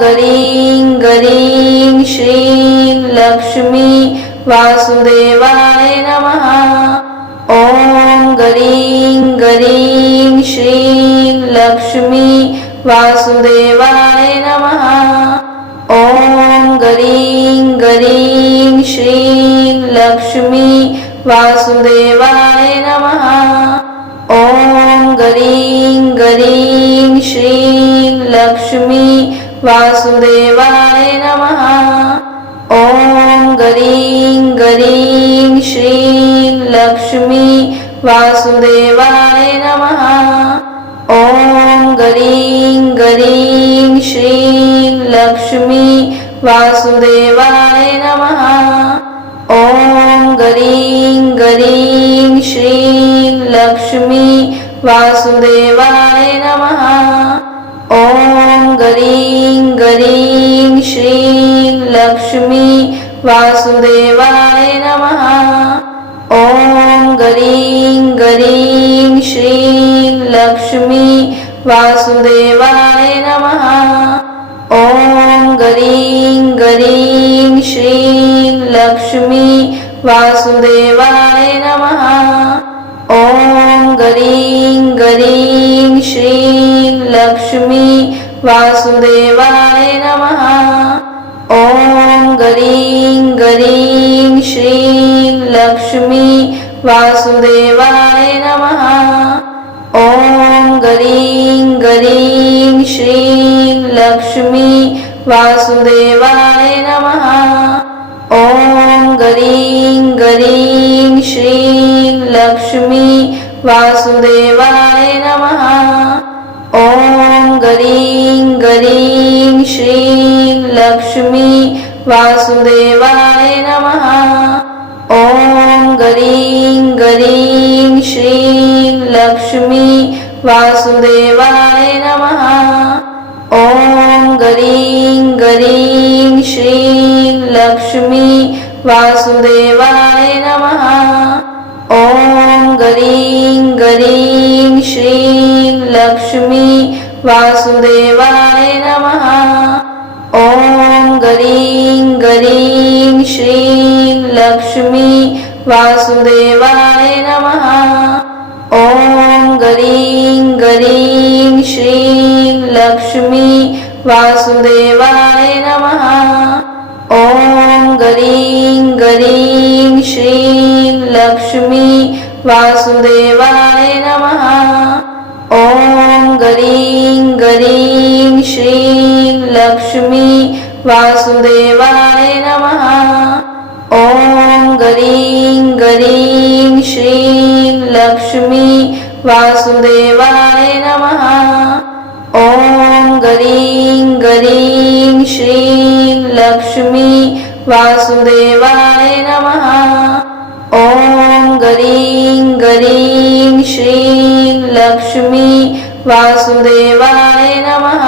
गरीं गरीं श्रीं लक्ष्मी वासुदेवाय नमः। ॐ गरीं गरीं श्रीं लक्ष्मी वासुदेवाय नमः। ॐ गरीं गरीं श्रीं लक्ष्मी वासुदेवाय नमः। ॐ गरीं गरीं श्रीं लक्ष्मी वासुदेवाय नमः। ॐ गरीं गरीं श्रीं लक्ष्मी वासुदेवाय नमः। ॐ गरीं गरीं श्रीं लक्ष्मी वासुदेवाय नमः। ॐ गरीं गरीं श्रीं लक्ष्मी वासुदेवाय नमः। ॐ गरीं गरीं श्रीं लक्ष्मी वासुदेवाय नमः। ॐ गरीं गरीं श्रीं लक्ष्मी वासुदेवाय नमः। ॐ गरीं गरीं श्रीं लक्ष्मी वासुदेवाय नमः। ॐ गरीं गरीं श्रीं लक्ष्मी वासुदेवाय नमः। ॐ गरीं गरीं श्रीं लक्ष्मी वासुदेवाय नमः। ॐ गरीं गरीं श्रीं लक्ष्मी वासुदेवाय नमः। ॐ गरीं गरीं श्रीं लक्ष्मी वासुदेवाय नमः। ॐ गरीं गरीं श्रीं लक्ष्मी वासुदेवाय नमः। ॐ गरीं गरीं श्रीं लक्ष्मी वासुदेवाय नमः। ॐ गरीं गरीं श्रीं लक्ष्मी वासुदेवाय नमः। ॐ गरीं गरीं श्रीं लक्ष्मी वासुदेवाय नमः। ॐ गरीं गरीं श्रीं लक्ष्मी वासुदेवाय नमः। ॐ गरीं गरीं श्रीं लक्ष्मी वासुदेवाय नमः। ॐ गरीं गरीं श्रीं लक्ष्मी वासुदेवाय नमः। ॐ गरीं गरीं श्रीं लक्ष्मी वासुदेवाय नमः। ॐ गरीं गरीं श्रीं लक्ष्मी वासुदेवाय नमः। ॐ गरीं गरीं श्रीं लक्ष्मी वासुदेवाय नमः। ॐ गरीं गरीं श्रीं लक्ष्मी वासुदेवाय नमः।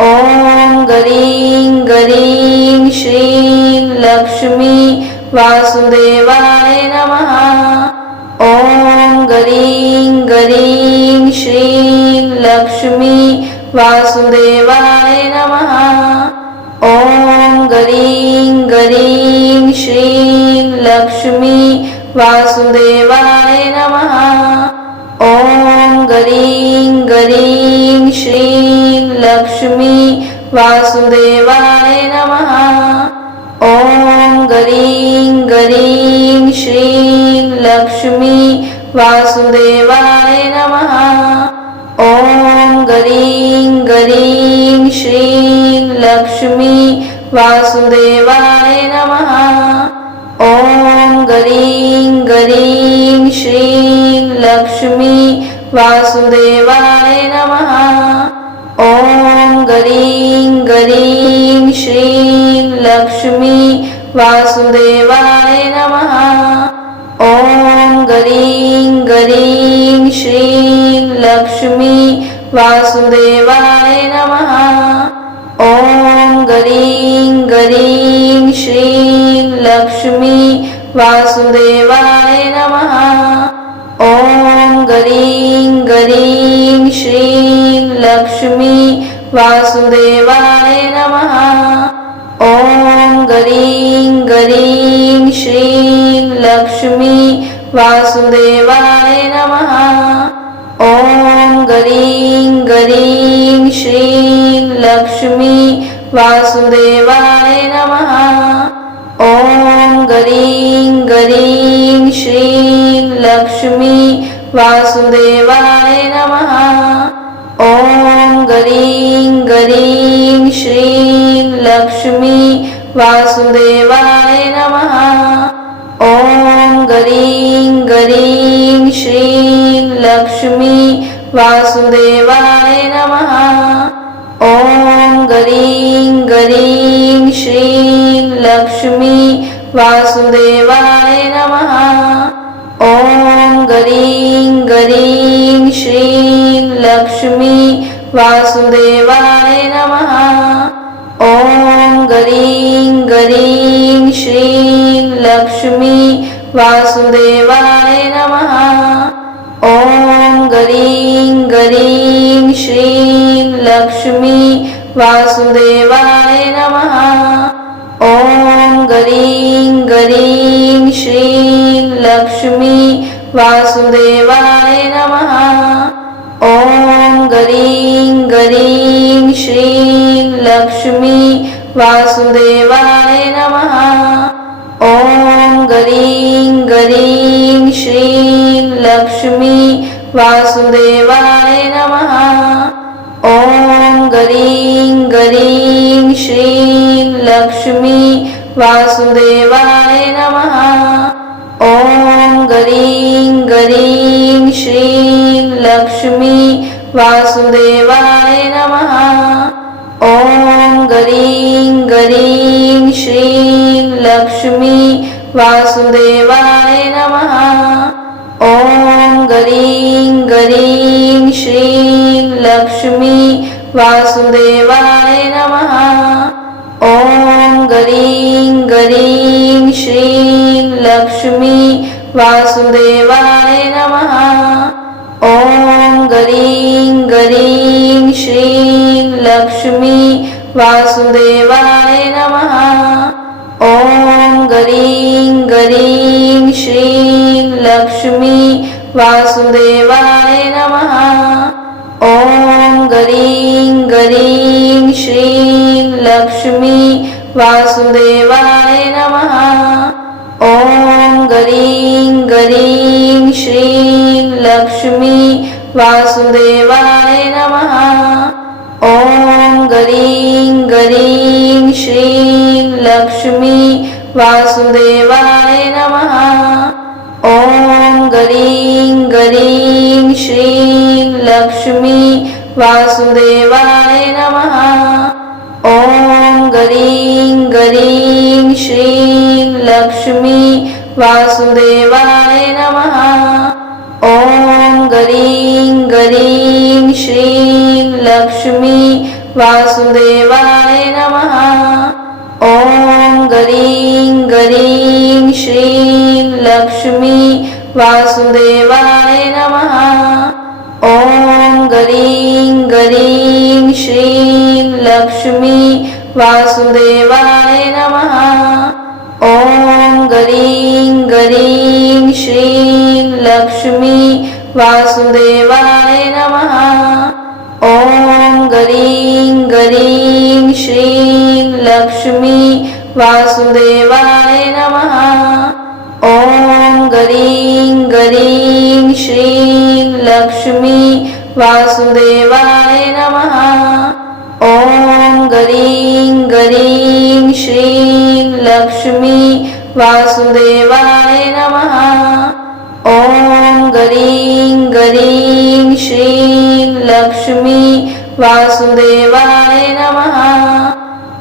ॐ गरीं गरीं श्रीं लक्ष्मी वासुदेवाय नमः। ॐ गरीं गरीं श्रीं लक्ष्मी वासुदेवाय नमः। ॐ गरीं गरीं श्रीं लक्ष्मी वासुदेवाय नमः। ॐ गरीं गरीं श्रीं लक्ष्मी वासुदेवाय नमः। ॐ गरीं गरीं श्रीं लक्ष्मी वासुदेवाय नमः। ॐ गरीं गरीं श्रीं लक्ष्मी वासुदेवाय नमः। ॐ गरीं गरीं श्रीं लक्ष्मी वासुदेवाय नमः। ॐ गरीं गरीं श्रीं लक्ष्मी वासुदेवाय नमः। ॐ गरीं गरीं श्रीं लक्ष्मी वासुदेवाय नमः। ॐ गरीं गरीं श्रीं लक्ष्मी वासुदेवाय नमः। ॐ गरीं गरीं श्रीं लक्ष्मी वासुदेवाय नमः। ॐ गरीं गरीं श्रीं लक्ष्मी वासुदेवाय नमः। ॐ गरीं गरीं श्रीं लक्ष्मी वासुदेवाय नमः। ॐ गरीं गरीं श्रीं लक्ष्मी वासुदेवाय नमः। ॐ गरीं गरीं श्रीं लक्ष्मी वासुदेवाय नमः। ॐ गरीं गरीं श्रीं लक्ष्मी वासुदेवाय नमः। ॐ गरीं गरीं श्रीं लक्ष्मी वासुदेवाय नमः। ॐ गरीं गरीं श्रीं लक्ष्मी वासुदेवाय नमः। ॐ गरीं गरीं श्रीं लक्ष्मी वासुदेवाय नमः। ॐ गरीं गरीं श्रीं लक्ष्मी वासुदेवाय नमः। ॐ गरीं गरीं श्रीं लक्ष्मी वासुदेवाय नमः। ॐ गरीं गरीं श्रीं लक्ष्मी वासुदेवाय नमः। ॐ गरीं गरीं श्रीं लक्ष्मी वासुदेवाय नमः। ॐ गरीं गरीं श्रीं लक्ष्मी वासुदेवाय नमः। ॐ गरीं गरीं श्रीं लक्ष्मी वासुदेवाय नमः। ॐ गरीं गरीं श्रीं लक्ष्मी वासुदेवाय नमः। ॐ गरीं गरीं श्रीं लक्ष्मी वासुदेवाय नमः। ॐ गरीं गरीं श्रीं लक्ष्मी वासुदेवाय नमः। ॐ गरीं गरीं श्रीं लक्ष्मी वासुदेवाय नमः। ॐ गरीं गरीं श्रीं लक्ष्मी वासुदेवाय नमः। ॐ गरीं गरीं श्रीं लक्ष्मी वासुदेवाय नमः। ॐ गरीं गरीं श्रीं लक्ष्मी वासुदेवाय नमः। ॐ गरीं गरीं श्रीं लक्ष्मी वासुदेवाय नमः। ॐ गरीं गरीं श्रीं लक्ष्मी वासुदेवाय नमः। ॐ गरीं गरीं श्रीं लक्ष्मी वासुदेवाय नमः। ॐ गरीं गरीं श्रीं लक्ष्मी वासुदेवाय नमः। ॐ गरीं गरीं श्रीं लक्ष्मी वासुदेवाय नमः। ॐ गरीं गरीं श्रीं लक्ष्मी वासुदेवाय नमः। ॐ गरीं गरीं श्रीं लक्ष्मी वासुदेवाय नमः। ॐ गरीं गरीं श्रीं लक्ष्मी वासुदेवाय नमः। ॐ गरीं गरीं श्रीं लक्ष्मी वासुदेवाय नमः। ॐ गरीं गरीं श्रीं लक्ष्मी वासुदेवाय नमः। ॐ गरीं गरीं श्रीं लक्ष्मी वासुदेवाय नमः।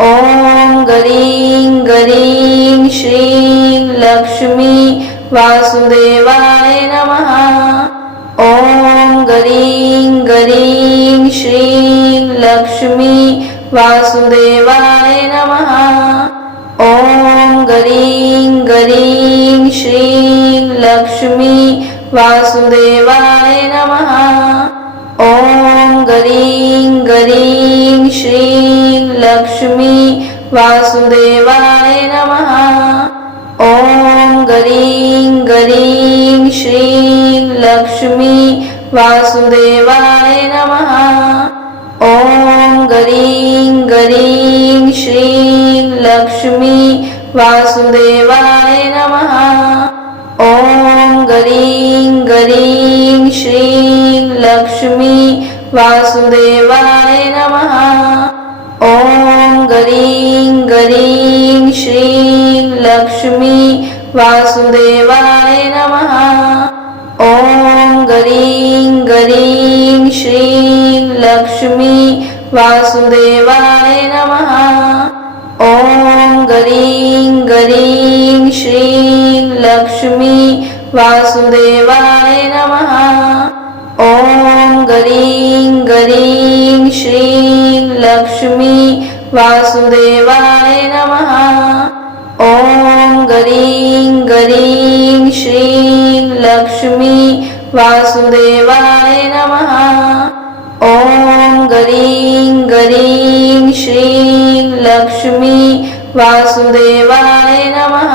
ॐ गरीं गरीं श्रीं लक्ष्मी वासुदेवाय नमः। ॐ गरीं गरीं श्रीं लक्ष्मी वासुदेवाय नमः। ॐ गरीं गरीं श्रीं लक्ष्मी वासुदेवाय नमः। ॐ गरीं गरीं श्रीं लक्ष्मी वासुदेवाय नमः। ॐ गरीं गरीं श्रीं लक्ष्मी वासुदेवाय नमः। ॐ गरीं गरीं श्रीं लक्ष्मी वासुदेवाय नमः। ॐ गरीं गरीं श्रीं लक्ष्मी वासुदेवाय नमः। ॐ गरीं गरीं श्रीं लक्ष्मी वासुदेवाय नमः। ॐ गरीं गरीं श्रीं लक्ष्मी वासुदेवाय नमः। ॐ गरीं गरीं श्रीं लक्ष्मी वासुदेवाय नमः। ॐ गरीं गरीं श्रीं लक्ष्मी वासुदेवाय नमः। ॐ गरीं गरीं श्रीं लक्ष्मी वासुदेवाय नमः। ॐ गरीं गरीं श्रीं लक्ष्मी वासुदेवाय नमः।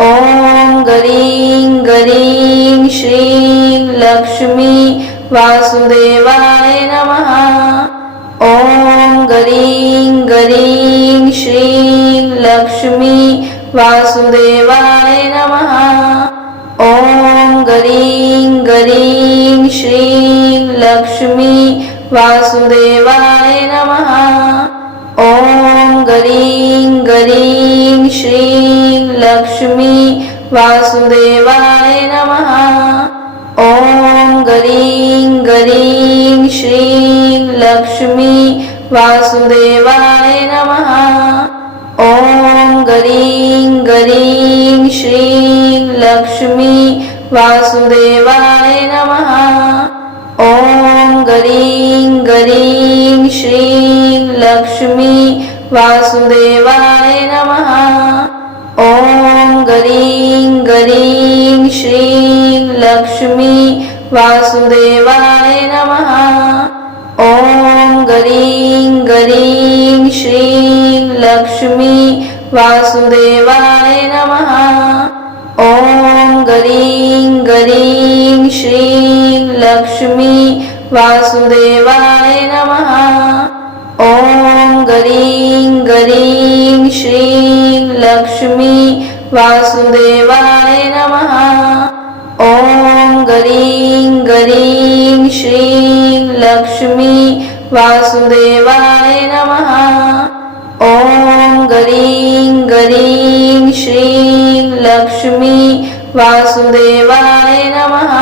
ॐ गरीं गरीं श्रीं लक्ष्मी वासुदेवाय नमः। ॐ गरीं गरीं श्रीं लक्ष्मी वासुदेवाय नमः। ॐ गरीं गरीं श्रीं लक्ष्मी वासुदेवाय नमः। ॐ गरीं गरीं श्रीं लक्ष्मी वासुदेवाय नमः। ॐ गरीं गरीं श्रीं लक्ष्मी वासुदेवाय नमः। ॐ गरीं गरीं श्रीं लक्ष्मी वासुदेवाय नमः। ॐ गरीं गरीं श्रीं लक्ष्मी वासुदेवाय नमः। ॐ गरीं गरीं श्रीं लक्ष्मी वासुदेवाय नमः। ॐ गरीं गरीं श्रीं लक्ष्मी वासुदेवाय नमः। ॐ गरीं गरीं श्रीं लक्ष्मी वासुदेवाय नमः। ॐ गरीं गरीं श्रीं लक्ष्मी वासुदेवाय नमः। ॐ गरीं गरीं श्रीं लक्ष्मी वासुदेवाय नमः। ॐ गरीं गरीं श्रीं लक्ष्मी वासुदेवाय नमः।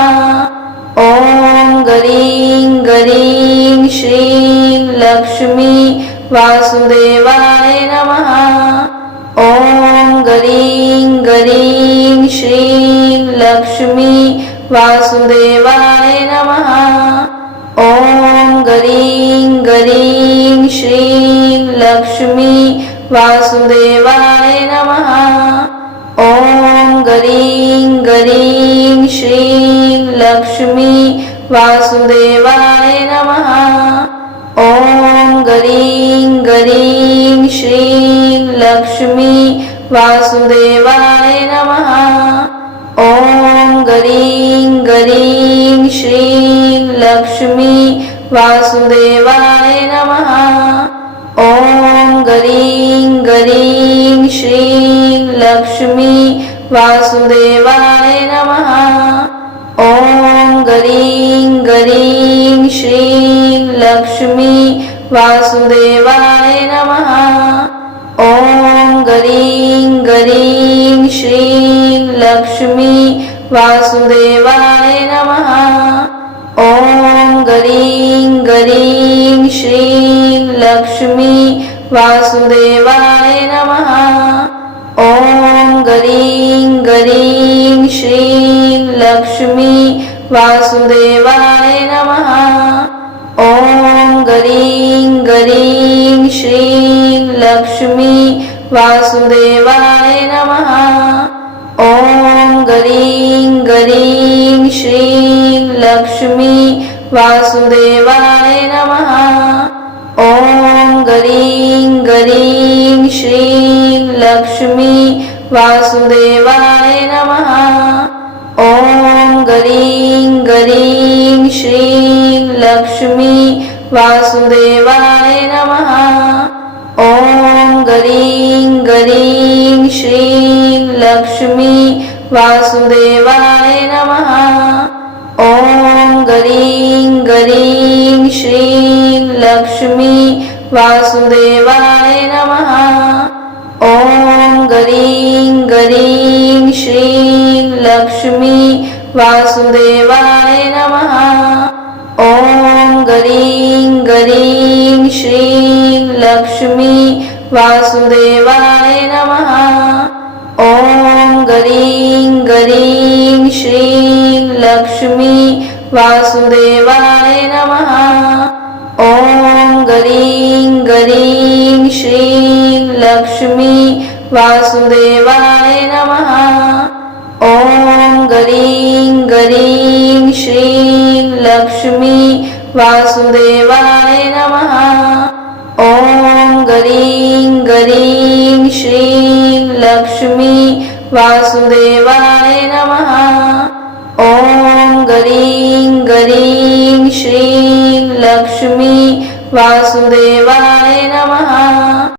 ॐ गरीं गरीं श्रीं लक्ष्मी वासुदेवाय नमः। ॐ गरीं गरीं श्रीं लक्ष्मी वासुदेवाय नमः। ॐ गरीं गरीं श्रीं लक्ष्मी वासुदेवाय नमः। ॐ गरीं गरीं श्रीं लक्ष्मी वासुदेवाय नमः। ॐ गरीं गरीं श्रीं लक्ष्मी वासुदेवाय नमः। ॐ गरीं गरीं श्रीं लक्ष्मी वासुदेवाय नमः। ॐ गरीं गरीं श्रीं लक्ष्मी वासुदेवाय नमः। ॐ गरीं गरीं श्रीं लक्ष्मी वासुदेवाय नमः। ॐ गरीं गरीं श्रीं लक्ष्मी वासुदेवाय नमः। ॐ गरीं गरीं श्रीं लक्ष्मी वासुदेवाय नमः। ॐ गरीं गरीं श्रीं लक्ष्मी वासुदेवाय नमः। ॐ गरीं गरीं श्रीं लक्ष्मी वासुदेवाय नमः। ॐ गरीं गरीं श्रीं लक्ष्मी वासुदेवाय नमः। ॐ गरीं गरीं श्रीं लक्ष्मी वासुदेवाय नमः। ॐ गरीं गरीं श्रीं लक्ष्मी वासुदेवाय नमः। ॐ गरीं गरीं श्रीं लक्ष्मी वासुदेवाय नमः। ॐ गरीं गरीं श्रीं लक्ष्मी वासुदेवाय नमः। ॐ गरीं गरीं श्रीं लक्ष्मी वासुदेवाय नमः। ॐ गरीं गरीं श्रीं लक्ष्मी वासुदेवाय नमः। ॐ गरीं गरीं श्रीं लक्ष्मी वासुदेवाय नमः। ॐ गरीं गरीं श्रीं लक्ष्मी वासुदेवाय नमः। ॐ गरीं गरीं श्रीं लक्ष्मी वासुदेवाय नमः। ॐ गरीं गरीं श्रीं लक्ष्मी वासुदेवाय नमः। ॐ गरीं गरीं श्रीं लक्ष्मी वासुदेवाय नमः।